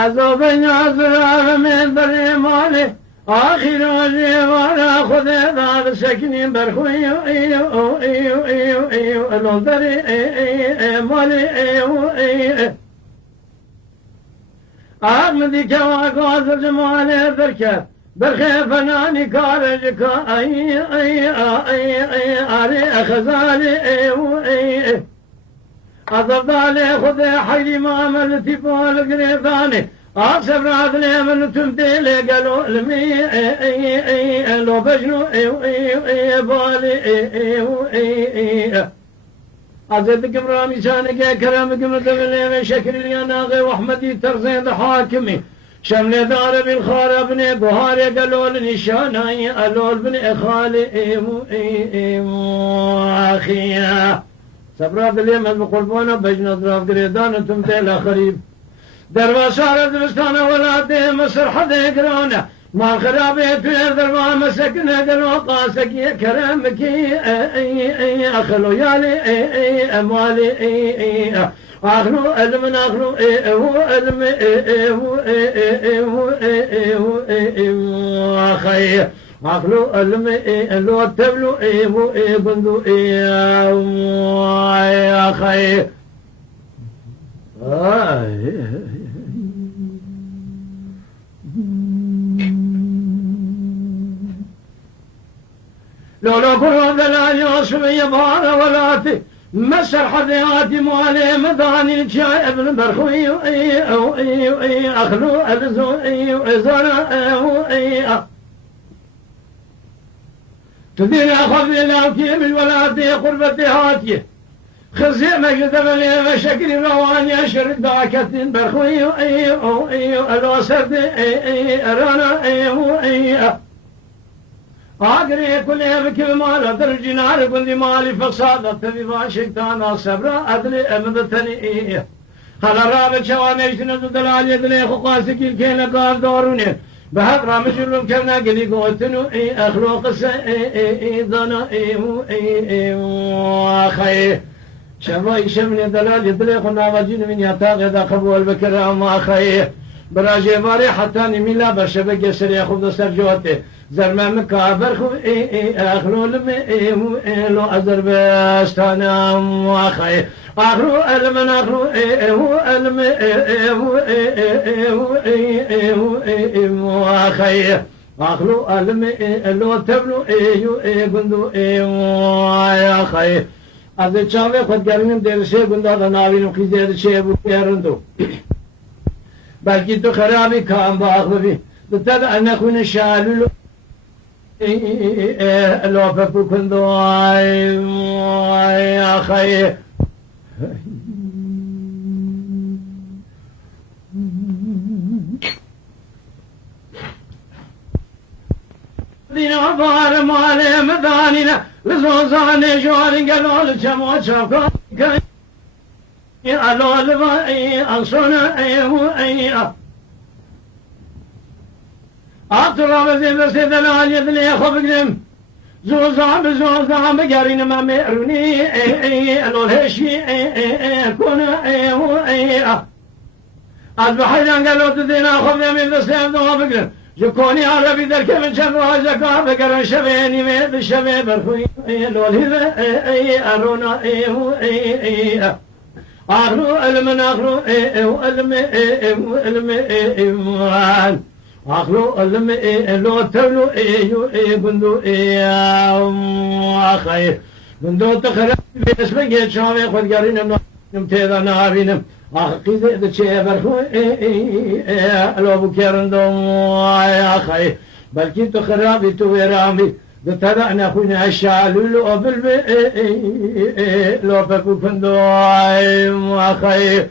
عذاب نازل من بر ماله آخر وجوانا خود دار سكنين برخوي ايو ايو ايو ايو الوندري مالي ايو ايو أغمدي كوا قاصر جمالي بركة برخي فناني كارجك اي اي اي اي علي خزالي ايو اي أضبالي خذ حيلي ما عملتي فول قريباني أكسب رادني من تمديلي قالوا لمي لو بجنو بالي عزيزكم رامي شانك كرامكم دملي من شكر لي ناغي واحمدي ترزين حاكمي شمل دار بالخار ابن بهاري قالوا لنشاني ألول بن خالي أخيا سبراد اليمن بقلبونا بجنا ضراف قريدان انتم تيلا خريب دربا شارة دبستانا ولا دي مصر حدا يقرانا ما الخرابي تير دربا مسكنا قالوا قاسك يا كرامك اخلو يالي اموالي اخلو المن اخلو هو الم اخي اخلو الم لو تبلو بندو يا اخي لو كل ذلال يوسف يبار ولاتي مسر حذياتي موالي مداني جاي ابن برخوي اخلو الزو زرع تدير اخذ لي من ولاتي قربتي هاتي خزي مجد بلي مشكري رواني اشرد باكتين برخوي الوسرد رانا آگری کلی بکل مال در جنار کندی مالی فساد تبی باشکتان صبر عدل امدتنی حالا راب چوانشتن دو دلالی دلی خواست کل کن کار دارونه به حق رامشون کنا گلی گوتنو اخلاق سیدانا خیر شبای شمن دلالی دلی خنا وجین من یتاق دا قبول بکرام خیر براجي باري حتى نميلا بشبك سري خذ سرجوته زرمام كابر خو اخلو لم لو ازربستان واخي اخلو المن اخلو هو الم واخي اخلو الم لو تبلو بندو يا خي از چاوه خود گرمیم درشه گندا ناوینو خیزه چه بو پیرندو بلکه تو خرابی کام باغ بتد ان اكون شالو لو بكون دواي يا خي دينا بار مال مداننا لزوزان جوار قالوا لجمو شافا يا لولبا أنصنا أيه أطلع بزين سيدنا يدلي خبقنم زوزان بقارين ما ميروني لولهشي كونا البحيران قالوا تدينا خبقنم بسيب دوا بقنم جكوني عربي در كمن شبه زكاة بقرن شبيني بشبه برخوي لولهذا أرونا أخلو المن أخلو المن أخلو الم لو تبلو بندو أخي بندو تخرج باسمك يشافي خد قارين نمتيذا نابينم أخي ذا شيء برخو لو بكيرن دوم أخي بلكي تخرج تويرامي بترى أخونا الشعلو لو لو بكون دواي أخي